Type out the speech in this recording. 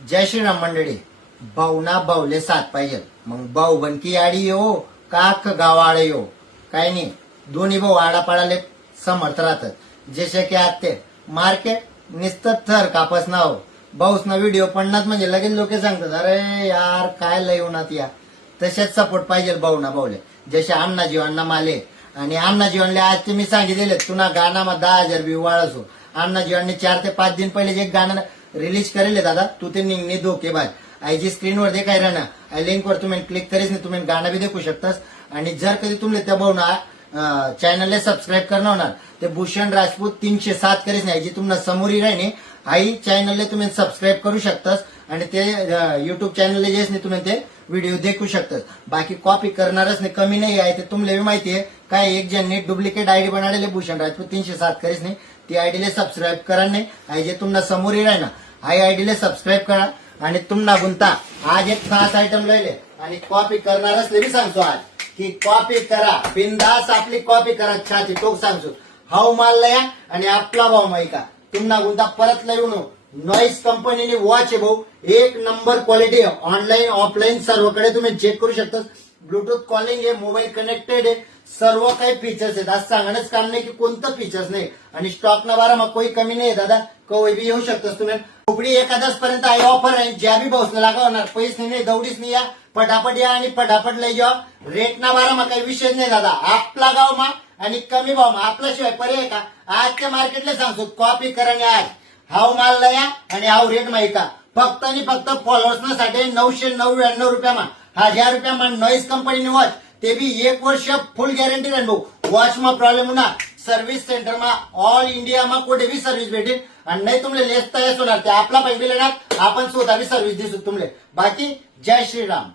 जय श्रीराम मंडळी. भाऊना भाऊले साथ पाहिजे. मग भाऊ बनकी आडी येऊ का अख्खं गाव आड येऊ काय नाही, दोन्ही भाऊ आडापाडाले समर्थ राहतात. जसे की आत्ते मार्केट निसतं थर कापस नाव भाऊस ना व्हिडिओ पडणार म्हणजे लगेच लोक सांगतात अरे यार काय लय होणार या. तसेच सपोर्ट पाहिजे भाऊना भाऊले. जसे अण्णा जीवांना माले आणि अण्णा जीवनले आज ते मी सांगितले तुला गाणा 10,000 व्ह्यू वाळसो. अण्णा जीवांनी 4 ते 5 दिन पहिले एक गाणं रिलीज करेल दादा. तू ते निघणे धोकेबाज आयजी स्क्रीनवर देखाय राहणार. आय लिंकवर तुम्ही क्लिक करीस नाही, तुम्ही गाणं बी देखू शकतास. आणि जर कधी तुम्ही त्या भाऊना चॅनलला सबस्क्राईब करणार होणार ते भूषण राजपूत 307 करीस नाही जी तुम्हाला समोरी राहिने आई चॅनलला तुम्ही सबस्क्राईब करू शकतास. आणि ते युट्यूब चॅनलला जेच नाही तुम्ही ते व्हिडिओ देखू शकतास. बाकी कॉपी करणारच नाही, कमी नाही आहे ते तुम्हाला माहिती आहे. काय एक ज्यांनी डुप्लिकेट आयडी बनवलेले भूषण राजपूत 307 करीस नाही ती आयडीला सबस्क्राईब करा नाही. आई जे तुम्हाला समोरी राहिना आई आयडीला सबस्क्राईब करा. आणि तुम्हाला गुंता आज एक खास आयटम लयले आणि कॉपी करणारच नाही सांगतो आज की कॉपी करा बिंदास आपली कॉपी करा. छाती टोक सांगतो हाव माल लया आणि आपला भाऊ माहिका तुम्हाला गुंता परत लय नॉईस कंपनीने वॉच आहे भाऊ. एक नंबर क्वालिटी आहे. ऑनलाईन ऑफलाईन सर्वकडे तुम्ही चेक करू शकता. ब्लूटूथ कॉलिंग आहे, मोबाईल कनेक्टेड आहे, सर्व काही फीचर्स आहेत. आज सांगणंच काम नाही की कोणतं फीचर्स नाही. आणि स्टॉक ना बारा मग कोई कमी नाही दादा. कवय बी येऊ शकतोस तुम्ही. खोपडी 1 पर्यंत आहे ऑफर आहे. ज्या बी भाऊसला लागावणार पैसे नाही दौडीच नाही या पटापट या आणि पटापट लय जा. रेट ना बारा मग काही विषय नाही दादा. आपला गाव मा आणि कमी भाव मा आपल्याशिवाय पर्याय का. आजच्या मार्केटला सांगतो कॉपी करा आणि आज हाव माल लया आणि हाव रेट माहिती का. फक्त आणि फक्त फॉलोअर्स साठी 999 रुपया मा 1000 रुपया मा नॉईस कंपनीने वॉच ते बी 1 वर्ष फुल गॅरंटी राहील भाऊ. वॉच मा प्रॉब्लेम होणार सर्व्हिस सेंटर मा ऑल इंडिया मा कुठे बी सर्व्हिस भेटेल. आणि नाही तुमले लेस तयार होणार ते आपला पैसे लेणार आपण स्वतः बी सर्व्हिस देसू तुमले. बाकी जय श्रीराम.